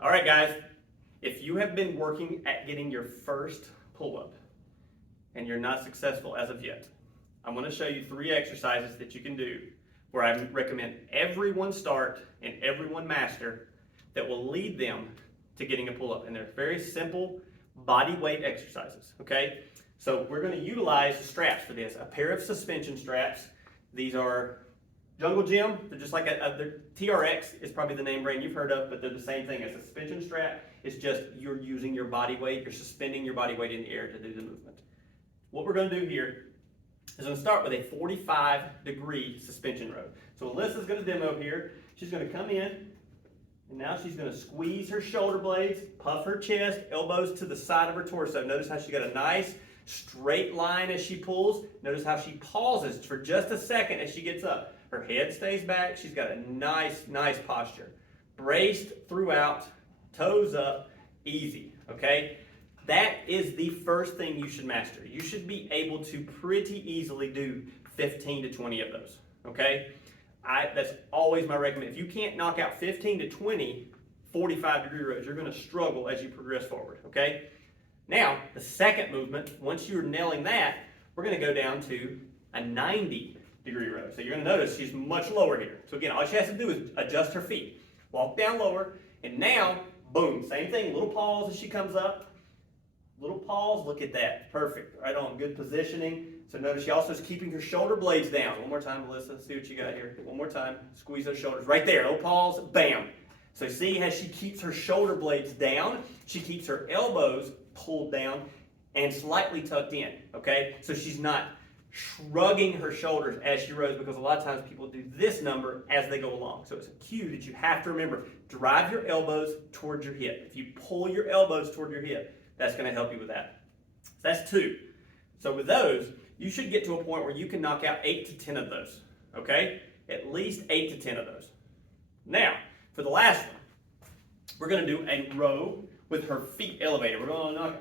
All right, guys, if you have been working at getting your first pull-up and you're not successful as of yet, I'm going to show you 3 exercises that you can do where I recommend everyone start and everyone master that will lead them to getting a pull-up. And they're very simple body weight exercises, okay? So we're going to utilize straps for this, a pair of suspension straps. These are Jungle Gym. They're just like the TRX is probably the name brand you've heard of, but they're the same thing. A suspension strap. It's just you're using your body weight. You're suspending your body weight in the air to do the movement. What we're going to do here is going to start with a 45-degree suspension row. So Alyssa's going to demo here. She's going to come in, and now she's going to squeeze her shoulder blades, puff her chest, elbows to the side of her torso. Notice how she got a nice straight line as she pulls. Notice how she pauses for just a second as she gets up. Her head stays back. She's got a nice posture. Braced throughout, toes up, easy, okay? That is the first thing you should master. You should be able to pretty easily do 15 to 20 of those, okay? That's always my recommendation. If you can't knock out 15 to 20 45-degree rows, you're going to struggle as you progress forward, okay? Now, the second movement, once you're nailing that, we're going to go down to a 90-degree row. So you're going to notice she's much lower here. So again, all she has to do is adjust her feet. Walk down lower, and now, boom, same thing, little pause as she comes up. Little pause, look at that, perfect, right on, good positioning. So notice she also is keeping her shoulder blades down. One more time, Alyssa, see what you got here. One more time, squeeze those shoulders, right there, little pause, bam. So see how she keeps her shoulder blades down, she keeps her elbows pulled down and slightly tucked in, okay? So she's not shrugging her shoulders as she rows, because a lot of times people do this number as they go along. So it's a cue that you have to remember. Drive your elbows towards your hip. If you pull your elbows toward your hip, that's going to help you with that. So that's 2. So with those, you should get to a point where you can knock out 8 to 10 of those, okay? At least 8 to 10 of those. Now, for the last one, we're going to do a row with her feet elevated. We're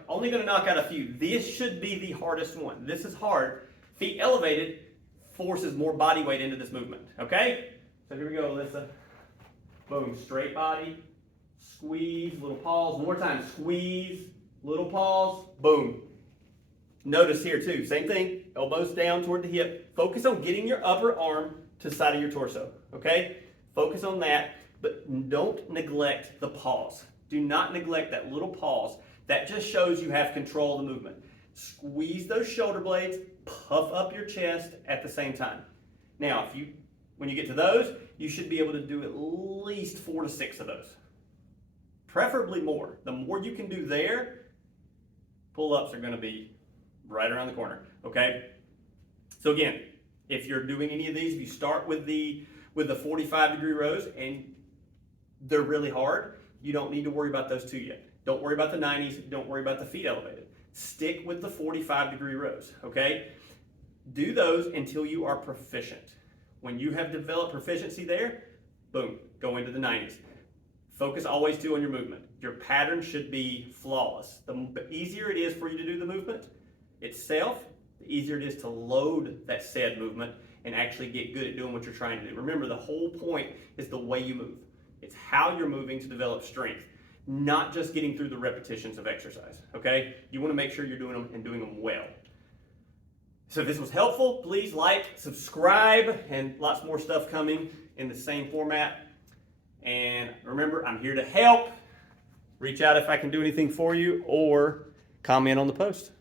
only going to knock out a few. This should be the hardest one. This is hard. Feet elevated forces more body weight into this movement, okay? So here we go, Alyssa. Boom, straight body, squeeze, little pause. One more time, squeeze, little pause, boom. Notice here too, same thing, elbows down toward the hip. Focus on getting your upper arm to the side of your torso, okay? Focus on that, but don't neglect the pause. Do not neglect that little pause. That just shows you have control of the movement. Squeeze those shoulder blades, puff up your chest at the same time. Now, when you get to those, you should be able to do at least 4 to 6 of those. Preferably more. The more you can do there, pull-ups are going to be right around the corner, okay? So again, if you're doing any of these, if you start with the 45-degree rows and they're really hard, you don't need to worry about those 2 yet. Don't worry about the 90s, don't worry about the feet elevated. Stick with the 45-degree rows, okay? Do those until you are proficient. When you have developed proficiency there, boom, go into the 90s. Focus always too on your movement. Your pattern should be flawless. The easier it is for you to do the movement itself, the easier it is to load that said movement and actually get good at doing what you're trying to do. Remember, the whole point is the way you move. It's how you're moving to develop strength, not just getting through the repetitions of exercise, okay? You want to make sure you're doing them and doing them well. So if this was helpful, please like, subscribe, and lots more stuff coming in the same format. And remember, I'm here to help. Reach out if I can do anything for you, or comment on the post.